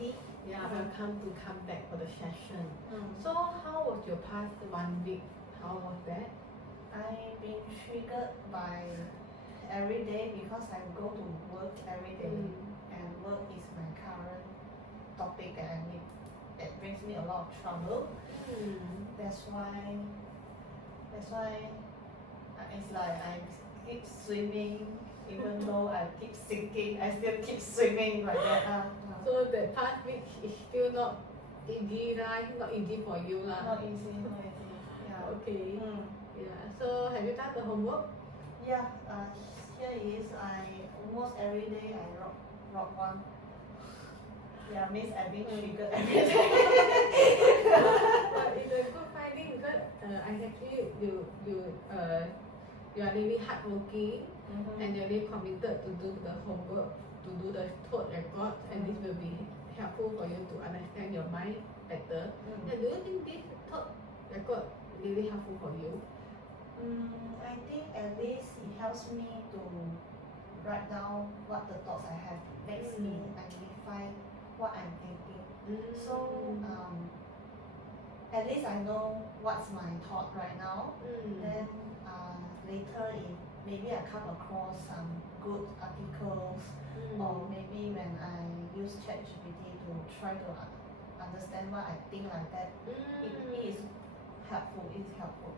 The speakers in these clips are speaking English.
Cindy. Yeah, welcome to come back for the session. Mm. So how was your past 1 week? How was that? I've been triggered by every day because I go to work every day, and work is my current topic that brings me a lot of trouble. That's why it's like I keep swimming, even though I keep sinking, I still keep swimming like that. So the past week is still not easy, right? Not easy for you lah. Not easy, not easy. Yeah. Okay. Yeah. So have you done the homework? Yeah. Here is I almost every day I rock one. Yeah, means I've been triggered every day. But it's a good finding because I actually you are really hardworking and you're really committed to do the homework, to do the thought record, and this will be helpful for you to understand your mind better. And do you think this thought record really helpful for you? I think at least it helps me to write down what the thoughts I have. Makes me identify what I'm thinking. So at least I know what's my thought right now. Then later if maybe I come across some good articles, or maybe when I use ChatGPT to try to understand what I think like that, it is helpful. It's helpful.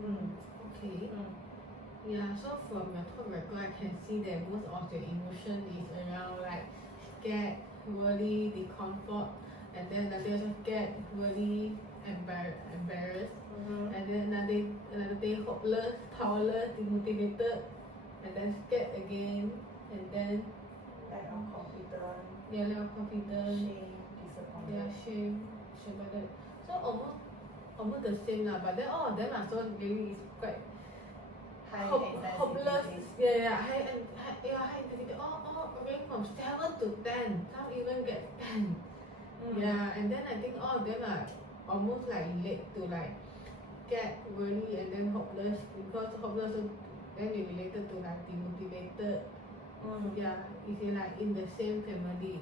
Okay. Yeah, so from your thought record I can see that most of your emotion is around like scared, worry, discomfort, and then another also scared, worry, embarrassed, and then another day hopeless, powerless, demotivated, and then scared again, and then Lack of confidence. Yeah, lack of confidence. Shame, disappointment. Yeah, shame, so almost the same lah, but then all of them are so really is quite hopeless. High intensity. All range from 7 to 10. Some even get 10. Yeah, and then I think all of them are almost like relate to like get worry and then hopeless, because hopeless then they related to like demotivated. Yeah, it's like in the same family.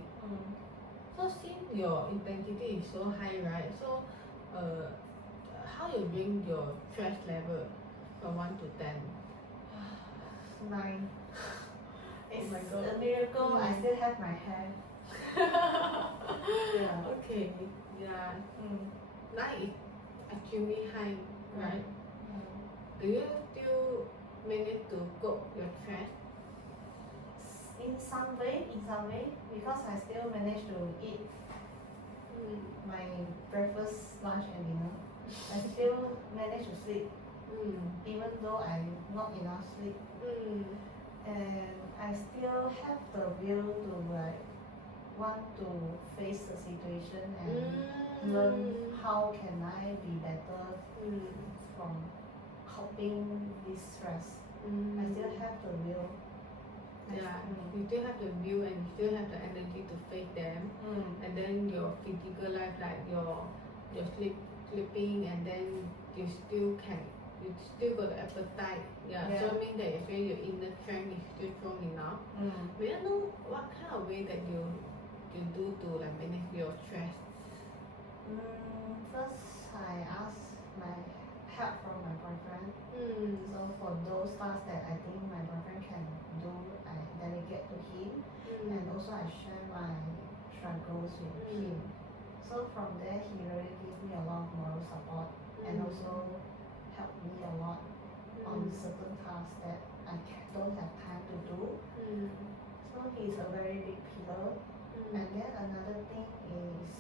So since your intensity is so high, right? So how you bring your stress level from 1 to 10? 9. It's my God. a miracle I still have my hair. Yeah. Okay. Yeah. 9 is extremely high, right? Do you still manage to cope your stress? In some way, because I still manage to eat my breakfast, lunch, and dinner. I still manage to sleep, even though I'm not enough sleep. And I still have the will to like want to face the situation and learn how can I be better from coping this stress. I still have the will. Yeah, you still have the will and you still have the energy to face them. And then your physical life, like your sleeping, and then you still got the appetite. Yeah. So it means that actually your inner strength is still strong enough. May I know what kind of way that you do to like manage your stress? First I ask my help from my boyfriend. So for those tasks that I think my boyfriend can do, I delegate to him, and also I share my struggles with him. So from there he really gives me a lot of moral support, and also help me a lot on certain tasks that I don't have time to do. So he's a very big pillar. And then another thing is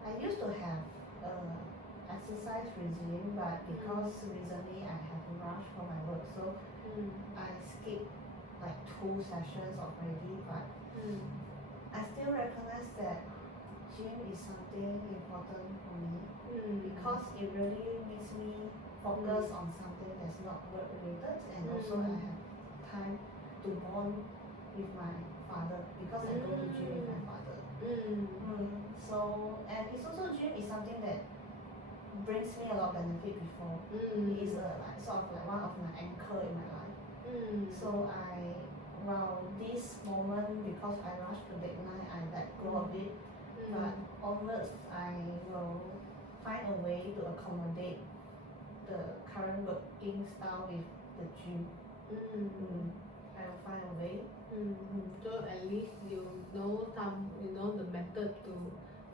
I used to have exercise regime, but because recently I have to rush for my work, so I skipped like 2 sessions already. But I still recognize that gym is something important for me, because it really makes me focus on something that's not work related, and also I have time to bond with my father, because I go to gym with my father. So, and it's also gym is something that brings me a lot of benefit before. It is like sort of like one of my anchor in my life. So I well, this moment because I rushed to deadline, I let go of it. But onwards, I will find a way to accommodate the current working style with the gym. I will find a way. So at least you know the method to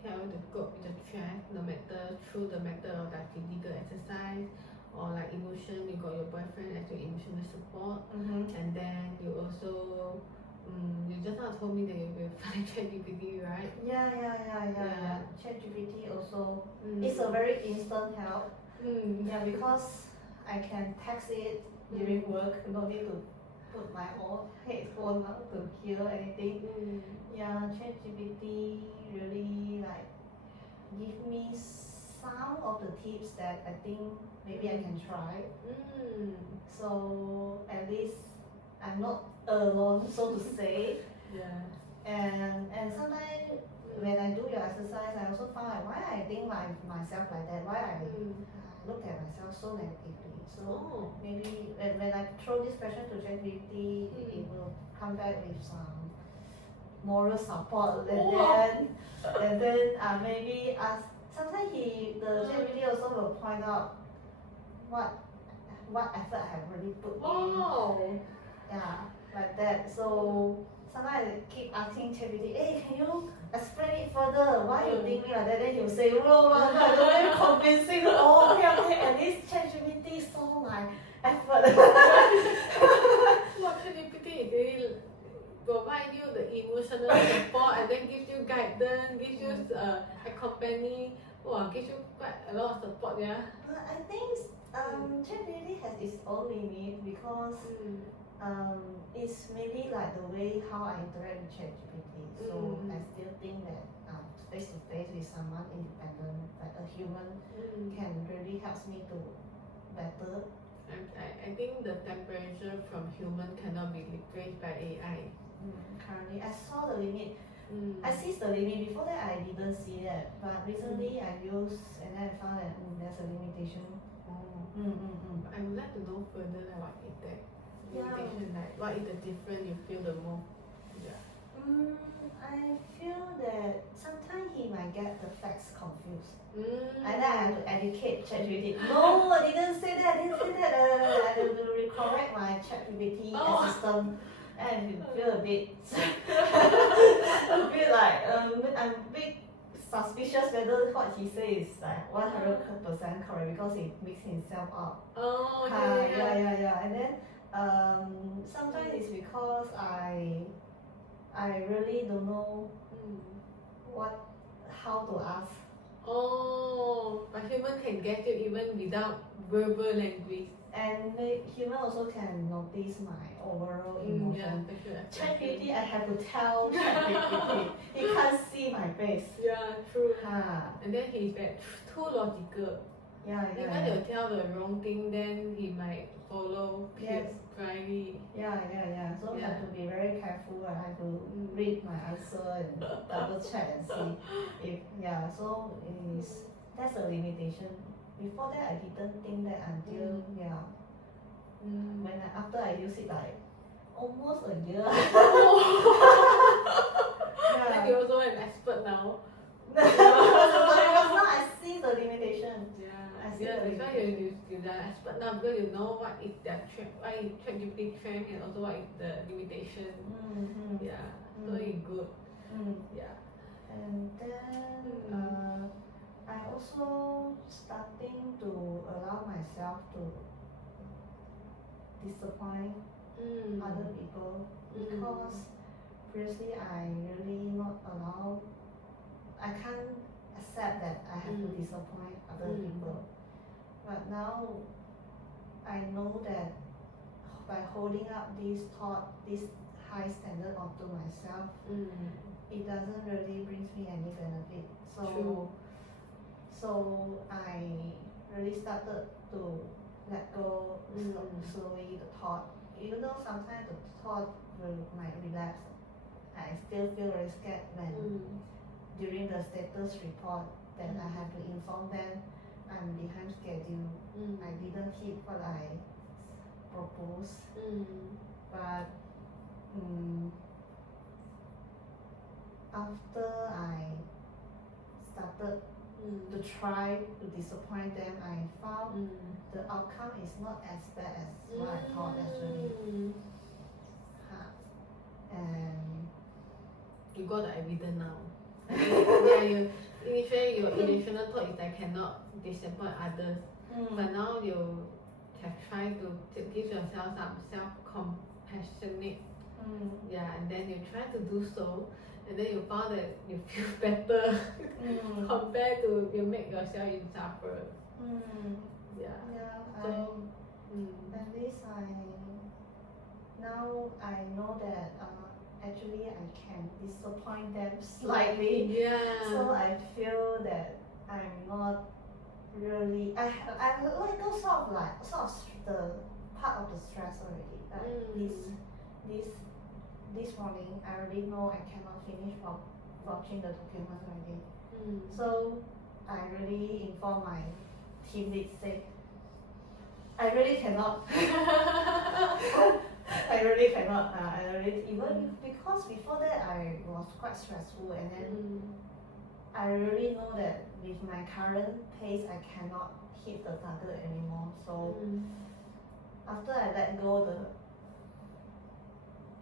help to cope with the stress, no matter through the method of like physical exercise or like emotion. You got your boyfriend as your emotional support, and then you also you just now told me that you will find ChatGPT, right? Yeah. ChatGPT also it's a very instant help. Yeah, because I can text it during work, no need to put my own headphone out to hear anything. Yeah, ChatGPT really like give me some of the tips that I think maybe I can try. So at least I'm not alone, so to say. And sometimes when I do your exercise, I also find like why I think myself like that, why I look at myself so negatively. So maybe when I throw this question to ChatGPT, it will come back with some moral support, and then maybe ask. Sometimes the ChatGPT also will point out what effort I have really put in. Yeah, like that. So sometimes I keep asking ChatGPT, hey, can you explain it further? Why you think me like that? Then he'll say, no, very convincing. Oh, okay, at least ChatGPT saw my effort. What ChatGPT really provide you the emotional support and then gives you guidance, gives you accompany, gives you quite a lot of support, yeah. I think ChatGPT has its own limit because it's maybe like the way how I interact with ChatGPT. So I still think that face to face with someone independent, like a human, can really helps me to better. I think the temperature from human cannot be replaced by AI. Currently, I saw the limit. I see the limit. Before that, I didn't see that, but recently I used and then I found that there's a limitation. I would like to know further like what is that limitation, like what is the difference you feel the most? I feel that sometimes he might get the facts confused. And then I have to educate ChatGPT. No, I didn't say that. I have to correct my ChatGPT assistant. And you feel a bit like I'm a bit suspicious whether what he says is like 100% correct because he mixed himself up. Yeah. And then sometimes it's because I really don't know how to ask. But human can get you even without verbal language. And human also can notice my overall emotion. ChatGPT, I have to tell ChatGPT. He can't see my face. Yeah, true. And then he's too logical. Even you tell the wrong thing, then he might follow blindly. Yeah. So I have to be very careful. I have to read my answer and double check and see if So that's a limitation. Before that, I didn't think that until when after I use it like almost a year. Then you're also an expert now. Because now I see the limitation. That's why you're an expert now because you know what is their ChatGPT trend and also what is the limitation. So it's good. And then I also starting to allow myself to disappoint other people because previously I really not allow. I can't accept that I have to disappoint other people. But now I know that by holding up this high standard onto myself, it doesn't really brings me any benefit. So I really started to let go slowly the thought. Even though sometimes the thought might relapse, I still feel very scared when during the status report that I have to inform them I'm behind schedule. I didn't hit what I proposed. But after I started to try to disappoint them, I found the outcome is not as bad as what I thought actually. And you got the evidence now. Yeah, initially your initial thought is I cannot disappoint others, but now you have tried to give yourself some self-compassionate, and then you try to do so, and then you found that you feel better compared to you make yourself suffer. So at least now I know that actually I can disappoint them slightly. So I feel that I'm not really I let go sort of the part of the stress already. Like this morning I already know I cannot finish watching the document already. So I really inform my team lead, say I really cannot. I really cannot. Even because before that I was quite stressful, and then I really know that with my current pace I cannot hit the target anymore. So after I let go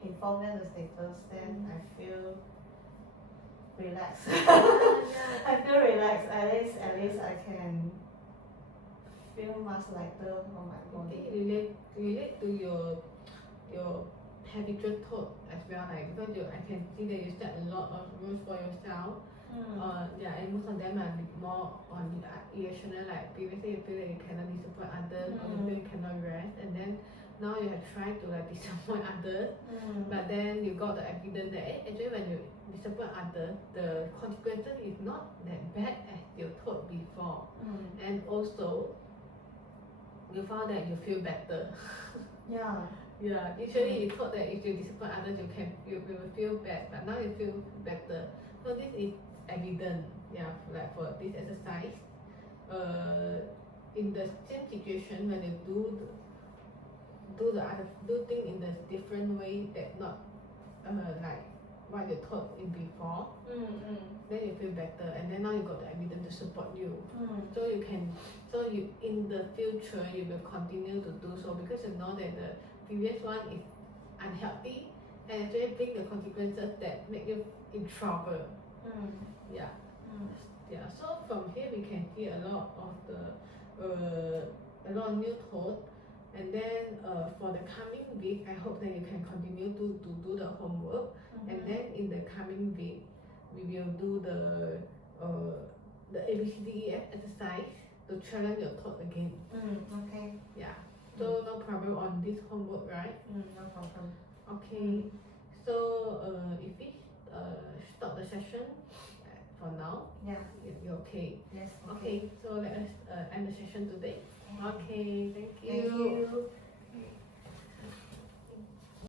inform them the status, then I feel relaxed. I feel relaxed. At least I can feel much lighter on my body. Relate to your habitual thought as well, like because I can see that you set a lot of rules for yourself. And most of them are more on irrational, like previously you feel that you cannot disappoint others, or you feel you cannot rest, and then now you have tried to like disappoint others, but then you got the evidence that actually when you disappoint others, the consequences is not that bad as you thought before, and also you found that you feel better. Usually you thought that if you disappoint others you will feel bad, but now you feel better. So this is evident, like for this exercise. In the same situation, when you do things in a different way that not like what you thought in before, then you feel better, and then now you got the evidence to support you. So you in the future you will continue to do so, because you know that the previous one is unhealthy and actually bring the consequences that make you in trouble. So from here we can see a lot of new thoughts, and then for the coming week I hope that you can continue to do the homework, and then in the coming week we will do the ABCDEF exercise to challenge your thought again. Okay. So no problem on this homework, right? No problem. Okay. So if we stop the session for now, you're okay. Yes. Okay. So let us end the session today. Okay. Thank you. Thank you.